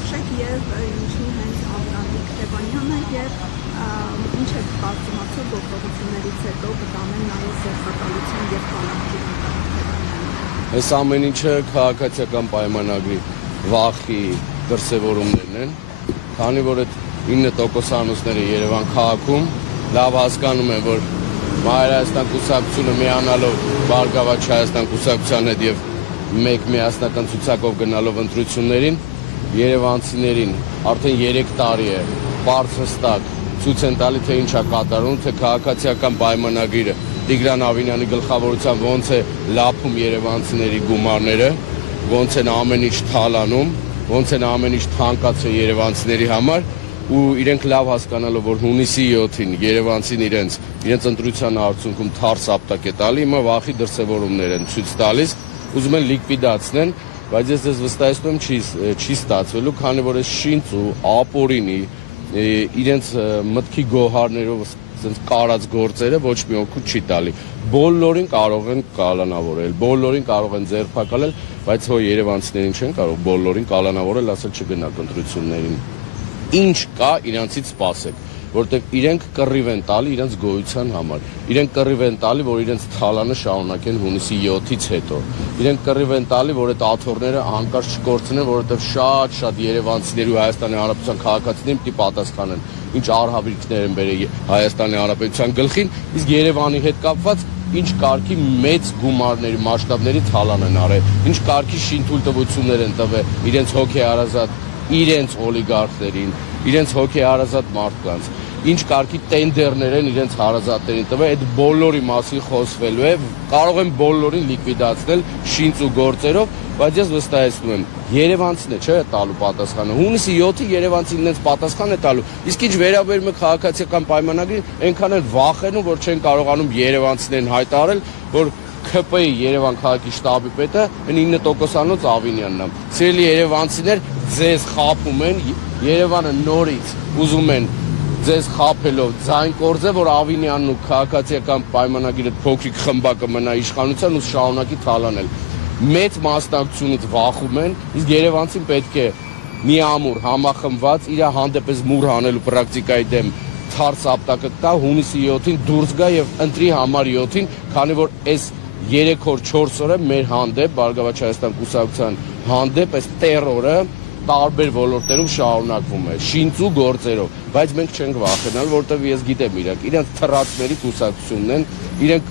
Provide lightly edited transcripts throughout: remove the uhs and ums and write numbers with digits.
որոշեք եւ ինչի հենց Անդրանիկ Թևանյանը եւ ինչ է կարծում գործողություններից հետո կտանեն նաեւ զերծակալության եւ բանակի Այս ամեն ինչը քաղաքացիական պայմանագրի վախի դրսևորումներն են, քանի որ այդ 9% անուսները Երևան քաղաքում լավ հասկանում են, որ Մայր Հայաստան կուսակցությունը միանալով Բարգավաճ Հայաստան կուսակցության հետ եւ մեկ միասնական ցուցակով գնալով ընտրություններին երևանցիներին արդեն 3 տարի է բարձրստակ ցույց են տալի, թե ինչ է կատարում, թե քաղաքացիական պայմանագիրը Տիգրան Ավինյանի գլխավորությամբ ոնց է լափում երևանցիների գումարները, ոնց են ամեն ինչ թալանում, ոնց են ամեն ինչ թանկացրել երևանցիների համար ու իրենք լավ հասկանալով, որ հունիսի 7-ին երևանցին իրենց ընտրության արդյունքում թարս ապտակ է տալի, հիմա վախի դրսևորումներ են ցույց տալիս, ուզում են լիկվիդացնեն, բայց ես ձեզ վստահեցնում եմ չի ստացվելու, քանի որ այս շինծ ու ապօրինի իրենց մտքի գոհարներով ասենց կարած գործերը ոչ մի օգուտ չի տալի։ Բոլորին կարող են կալանավորել, բոլորին կարող են ձերբակալել, բայց հո երևանցիներին չեն կարող բոլորին կալանավորել, ասել չգնաք ընտրություններին։ Ինչ կա իրանցից սպասեք, որտեղ իրենք կռիվ են տալի իրենց գոյության համար։ Իրենք կռիվ են տալի, որ իրենց թալանը շարունակեն հունիսի 7-ից հետո։ Իրենք կռիվ են տալի, որ այդ աթոռները հանկարծ չկորցնեն, որովհետև շատ երևանցիների ու Հայաստանի Հանրապետության քաղաքացիներին պիտի պատասխանեն, ինչ արհավիրքներ են բերել Հայաստանի Հանրապետության գլխին, իսկ Երևանի հետ կապված ինչ կարգի մեծ գումարների մասշտաբների թալան են արել, ինչ կարգի շինթույլտվություններ են տվել իրենց հոգեհարազատ իրենց օլիգարխներին, իրենց հոգեհարազատ մարդկանց, ինչ կարգի տենդերներ են իրենց հարազատներին տվել, այդ բոլորի մասին խոսվելու է, կարող են բոլորին լիկվիդացնել շինծ ու գործերով, բայց ես վստահեցնում եմ, երևանցին է չէ տալու պատասխանը, հունիսի 7-ի երևանցին ինձ պատասխան է տալու, իսկ ինչ վերաբերում է քաղաքացիական պայմանագրին, այնքան են վախենում, որ չեն կարողանում երևանցիներին հայտարարել, որ ՔՊ-ի Երևան քաղաքի շտաբի պետը 9%-անոց Ավինյանն է։ Սիրելի երևանցիներ, ձեզ խաբում են, Երևանը նորից ուզում են ձեզ խաբելով ձայն կորձե, որ Ավինյանն ու քաղաքացիական պայմանագիրը փոքրիկ խմբակը մնա իշխանության ու շարունակի թալանել։ Մեծ մասնակցությունից վախում են, իսկ երևանցին պետք է միամուռ համախմբված իր հանդեպ մուռ հանելու պրակտիկայի դեմ թարս ապտակը տա հունիսի 7-ին դուրս գա եւ ընտրի համար 7-ին, քանի որ այս 3 օր 4 օրը մեր հանդեպ Բարգավաճ Հայաստան կուսակցության հանդեպ այս տերորը տարբեր ոլորտներում շարունակվում է շինծ ու գործերով, բայց մենք չենք վախենալ, որտեղ ես գիտեմ իրենց թռածների կուսակցությունն են, իրենք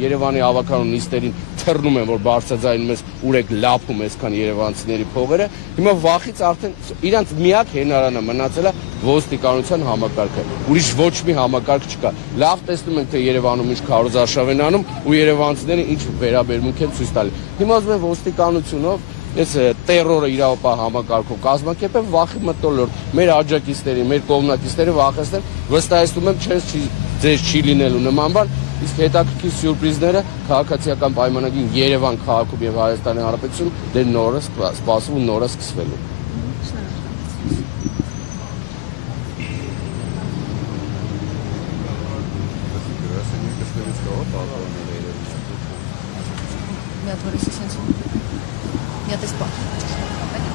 Երևանի ավականու նիստերին թռնում են, որ բարձրաձայնում ես ուրեք լափում այսքան երևանցիների փողերը, հիմա վախից արդեն իրենց միակ հենարանը մնացել է ոստիկանության համակարգը, ուրիշ ոչ մի համակարգ չկա։ Լավ տեսնում ենք, թե Երևանում ինչ քարոզարշավ են անում ու երևանցիները ինչ վերաբերմունք են ցույց տալի։ Հիմա ուզում են ոստիկանությունով Ես տերորը իրավապահ համակարգով կազմակերպեմ վախի մթնոլորտ, մեր աջակիցների, մեր կողմնակիցների վախեցնել, վստահեցնում եմ ձեզ չի լինելու նման բան, իսկ հետաքրքիր սյուրպրիզները քաղաքացիական պայմանագին Երևան քաղաքում եւ Հայաստանի Հանրապետությունում դեռ նորը սպասում ու նորը սկսվելու։ Я творюся сенсу. Я десь бачу.